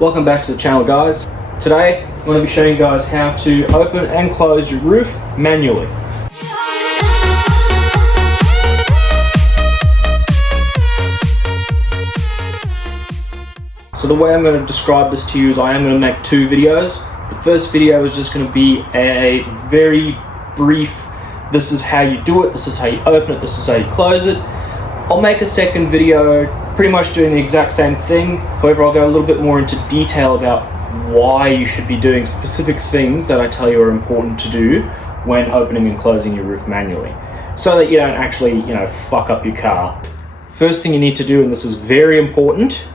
Welcome back to the channel, guys. Today I'm going to be showing you guys how to open and close your roof manually. So the way I'm going to describe this to you is I am going to make two videos. The first video is just going to be a very brief, this is how you do it, this is how you open it, this is how you close it. I'll make a second video pretty much doing the exact same thing. However, I'll go a little bit more into detail about why you should be doing specific things that I tell you are important to do when opening and closing your roof manually, so that you don't actually, fuck up your car. First thing you need to do, and this is very important,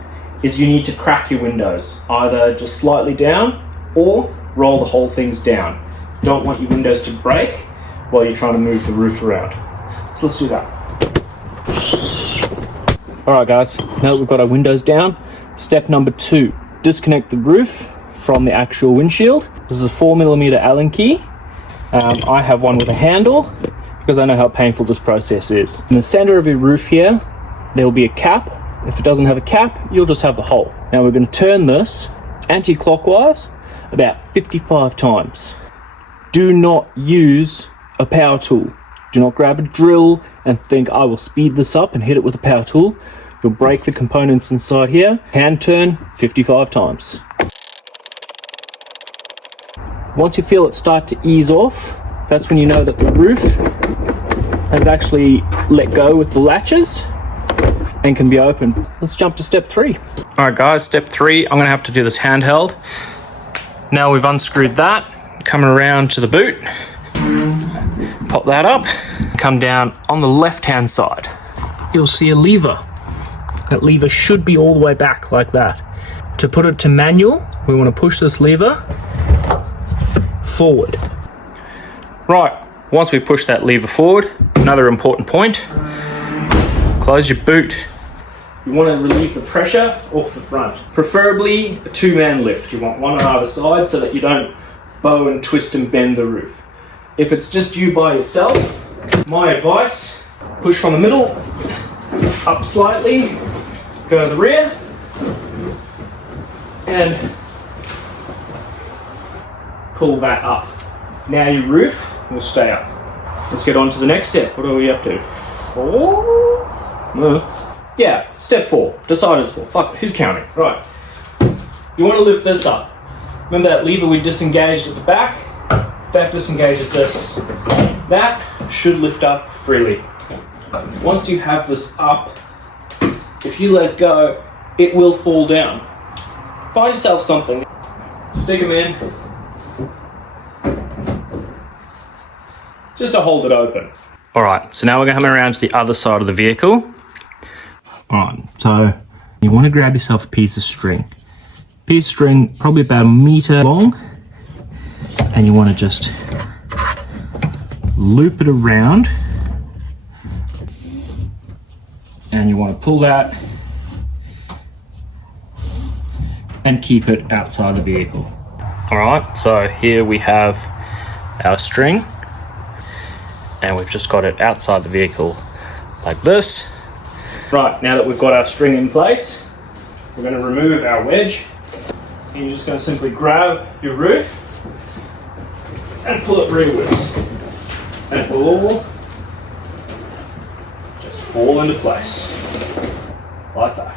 is you need to crack your windows, either just slightly down or roll the whole things down. You don't want your windows to break while you're trying to move the roof around. So let's do that. Alright guys, now that we've got our windows down, step number 2, disconnect the roof from the actual windshield. This is a 4mm Allen key. I have one with a handle because I know how painful this process is. In the center of your roof here, there will be a cap. If it doesn't have a cap, you'll just have the hole. Now we're going to turn this anti-clockwise about 55 times. Do not use a power tool. Do not grab a drill and think I will speed this up and hit it with a power tool. You'll break the components inside here. Hand turn 55 times. Once you feel it start to ease off, that's when you know that the roof has actually let go with the latches and can be opened. Let's jump to step 3. All right guys, step 3, I'm gonna have to do this handheld. Now we've unscrewed that, coming around to the boot, pop that up, come down on the left-hand side. You'll see a lever. That lever should be all the way back like that. To put it to manual, we want to push this lever forward. Right, once we've pushed that lever forward, another important point, close your boot. You want to relieve the pressure off the front. Preferably a 2-man lift. You want one on either side so that you don't bow and twist and bend the roof. If it's just you by yourself, my advice, push from the middle, up slightly, go to the rear, and pull that up. Now your roof will stay up. Let's get on to the next step. What are we up to? 4? No. Yeah, step 4. Decided 4. Fuck, who's counting? Right. You want to lift this up. Remember that lever we disengaged at the back? That disengages this. That should lift up freely. Once you have this up, if you let go, it will fall down. Buy yourself something. Stick them in. Just to hold it open. Alright, so now we're going to come around to the other side of the vehicle. Alright, so you want to grab yourself a piece of string. Piece of string probably about 1 meter long. And you want to just loop it around. And you want to pull that and keep it outside the vehicle. Alright, so here we have our string. And we've just got it outside the vehicle like this. Right, now that we've got our string in place, we're going to remove our wedge. And you're just going to simply grab your roof and pull it rearwards. And it will all just fall into place. Like that.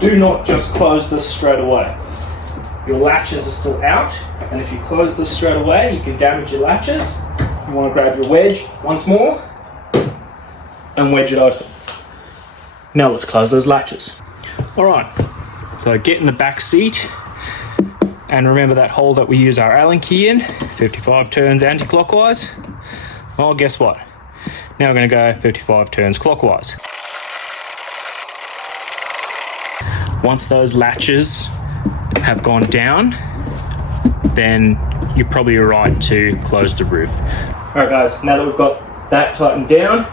Do not just close this straight away. Your latches are still out, and if you close this straight away, you can damage your latches. You want to grab your wedge once more and wedge it open. Now let's close those latches. Alright, so get in the back seat and remember that hole that we use our Allen key in, 55 turns anti-clockwise. Well, guess what? Now we're going to go 55 turns clockwise. Once those latches have gone down, then you're probably right to close the roof. Alright guys, now that we've got that tightened down,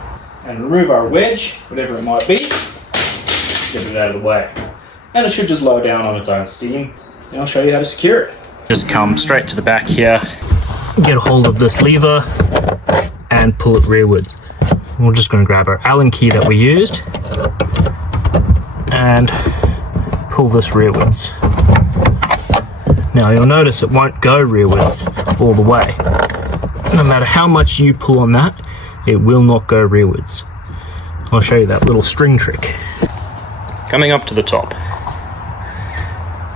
and remove our wedge, whatever it might be, get it out of the way. And it should just lower down on its own steam, and I'll show you how to secure it. Just come straight to the back here, get a hold of this lever, and pull it rearwards. We're just going to grab our Allen key that we used, and pull this rearwards. Now you'll notice it won't go rearwards all the way. No matter how much you pull on that, it will not go rearwards. I'll show you that little string trick. Coming up to the top,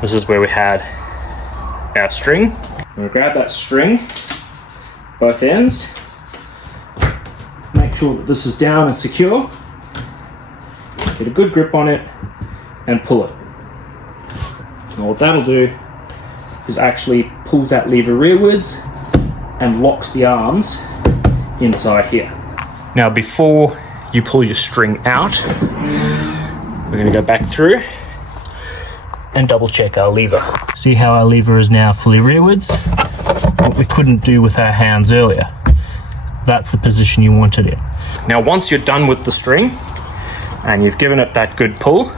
this is where we had our string. I'm going to grab that string, both ends, make sure that this is down and secure, get a good grip on it and pull it. And what that'll do is actually pulls that lever rearwards and locks the arms inside here. Now before you pull your string out, we're going to go back through and double check our lever. See how our lever is now fully rearwards? What we couldn't do with our hands earlier. That's the position you want it in. Now once you're done with the string and you've given it that good pull,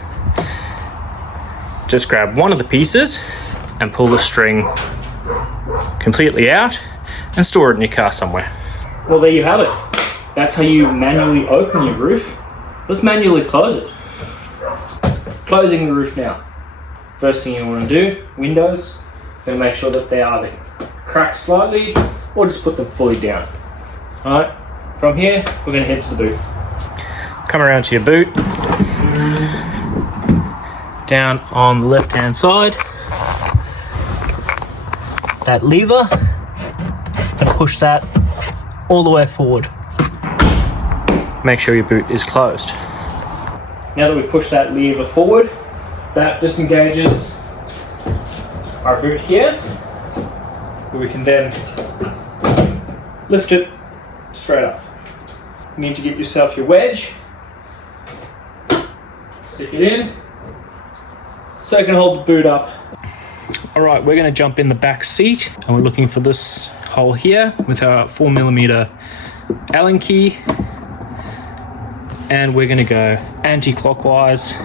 just grab one of the pieces and pull the string completely out and store it in your car somewhere. Well, there you have it. That's how you manually open your roof. Let's manually close it. Closing the roof now. First thing you want to do, windows, you're going to make sure that they are cracked slightly or just put them fully down. Alright, from here we're going to head to the boot. Come around to your boot. Down on the left hand side, that lever, and push that all the way forward. Make sure your boot is closed. Now that we've pushed that lever forward, that disengages our boot here. We can then lift it straight up. You need to get yourself your wedge, stick it in, so it can hold the boot up. Alright, we're going to jump in the back seat and we're looking for this hole here with our 4mm Allen key, and we're going to go anti-clockwise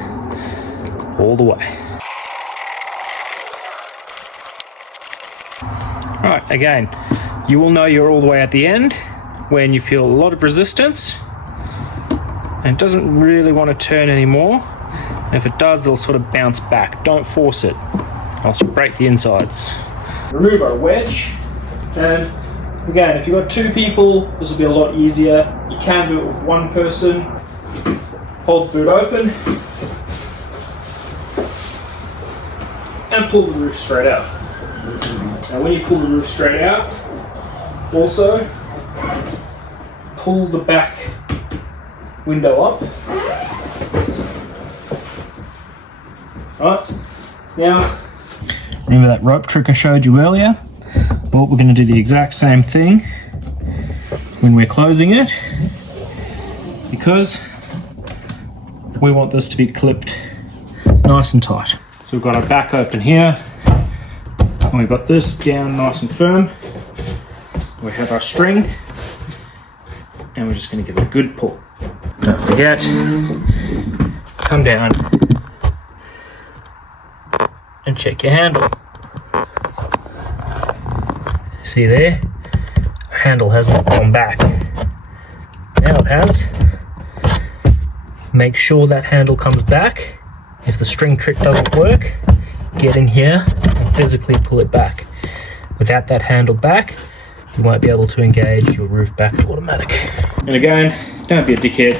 all the way. Alright, again, you will know you're all the way at the end when you feel a lot of resistance and it doesn't really want to turn anymore. And if it does, it'll sort of bounce back. Don't force it, else you'll break the insides. Remove our wedge, and again, if you've got two people, this will be a lot easier. You can do it with one person. Hold the boot open and pull the roof straight out. Now when you pull the roof straight out, also pull the back window up. Alright, now remember that rope trick I showed you earlier? But we're going to do the exact same thing when we're closing it, because we want this to be clipped nice and tight. So we've got our back open here, and we've got this down nice and firm. We have our string, and we're just going to give it a good pull. Don't forget, come down and check your handle. See there? Our handle has not gone back. Now it has. Make sure that handle comes back. If the string trick doesn't work, get in here and physically pull it back. Without that handle back, you won't be able to engage your roof back to automatic. And again, don't be a dickhead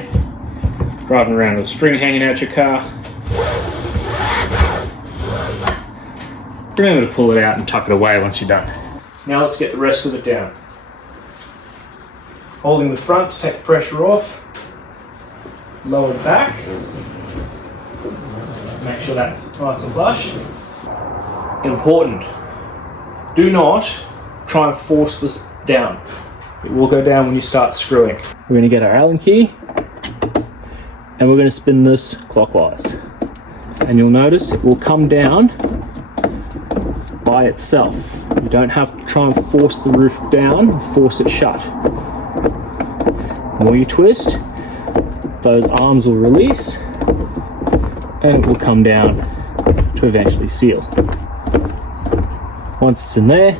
driving around with a string hanging out your car. Remember to pull it out and tuck it away once you're done. Now let's get the rest of it down. Holding the front to take the pressure off. Lower the back. Make sure that sits nice and flush. Important. Do not try and force this down. It will go down when you start screwing. We're going to get our Allen key and we're going to spin this clockwise. And you'll notice it will come down by itself. You don't have to try and force the roof down, force it shut. The more you twist, those arms will release and it will come down to eventually seal. Once it's in there,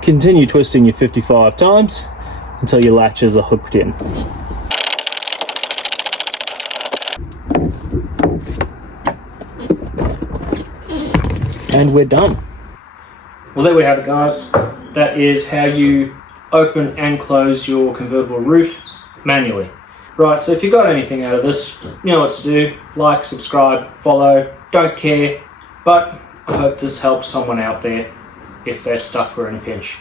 continue twisting your 55 times until your latches are hooked in. And we're done. Well, there we have it, guys. That is how you open and close your convertible roof manually. Right, so if you got anything out of this, you know what to do. Like, subscribe, follow, don't care, but I hope this helps someone out there if they're stuck or in a pinch.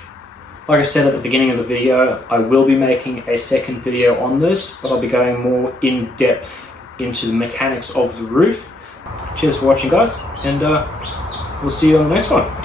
Like I said at the beginning of the video, I will be making a second video on this, but I'll be going more in depth into the mechanics of the roof. Cheers for watching, guys, and we'll see you on the next one.